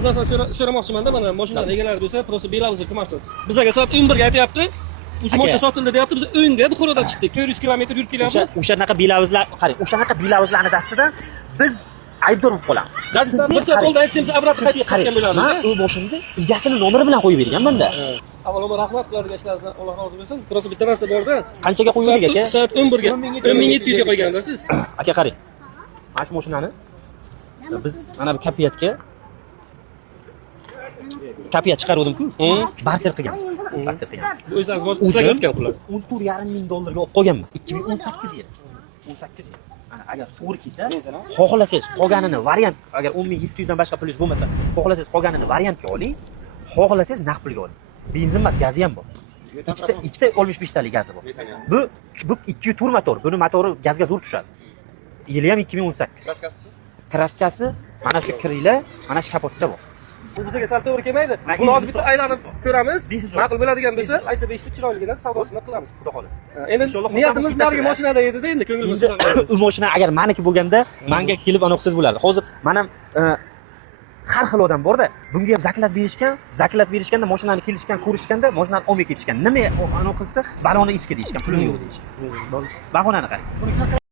Ondan so'ramoqchiman-da, mana mashinaning egalari bo'lsa, просто belavzi qilmasin. Bizga soat 11 ga aytyapti. O'sha mashina sotildi deyapti. Biz 10 ga Buxorodan chiqdik. 400 kilometr yurib kelyapmiz. O'shanaqa belavzlar, qarang, o'shanaqa belavzlarni dastida biz aybdor bo'lib qolamiz. Bir soat oldin aytsam, siz obratga qaytib ketgan bo'lardi. Men u mashinada egasini nomeri bilan qo'yib berganman-da. Avvalambor rahmat qiladigan ishlaringizdan Alloh rozi bo'lsin. Просто bitta narsa bor-da. Qanchaga qo'ydik aka? Soat 11 ga 10700 ga qo'yganda siz. Aka qarang. Mana shu mashinani biz mana bu kapiyatga chiqaruvdim-ku. Barter qilganmiz. Barter qilganmiz. O'zingiz bor, sizga o'tgan xullas. 14,5 ming dollarga olib qo'yganman. 2018 yil. 18 yil. Ana agar to'g'ri kelsa, xohlasangiz qolganini variant, agar 10,700 dan boshqa plyus bo'lmasa, xohlasangiz qolganini variantga oling, xohlasangiz naqd pulga oling. Benzin emas, gazi ham bor. Ikkita 65 talik gazi bor. Bu 2 tur motor. Buni motori gazga zo'r tushadi. Yili ham 2018. Kraskasi mana shu kirlar, mana shu kapotda bor. Bu bizga sal to'g'ri kelmaydi. Buni hozir bitta aylanib ko'ramiz. Ma'qul bo'ladigan bo'lsa, aytib eshitib chiroyligini savdosini qilamiz, xudo xolasa. Endi niyatimiz narigi mashinada edi-da, endi ko'nglimiz u mashina agar meniki bo'lganda, menga kelib anoqsiz bo'lardi. Hozir men ham har xil odam bor-da. Bunga ham zaklat berishganda, mashinani kelishgan, ko'rishganda, mashinani olmay ketishgan. Nima anoq qilsa, baloni eski deyishgan, puli yo'q deyishgan. Bahonani qarang.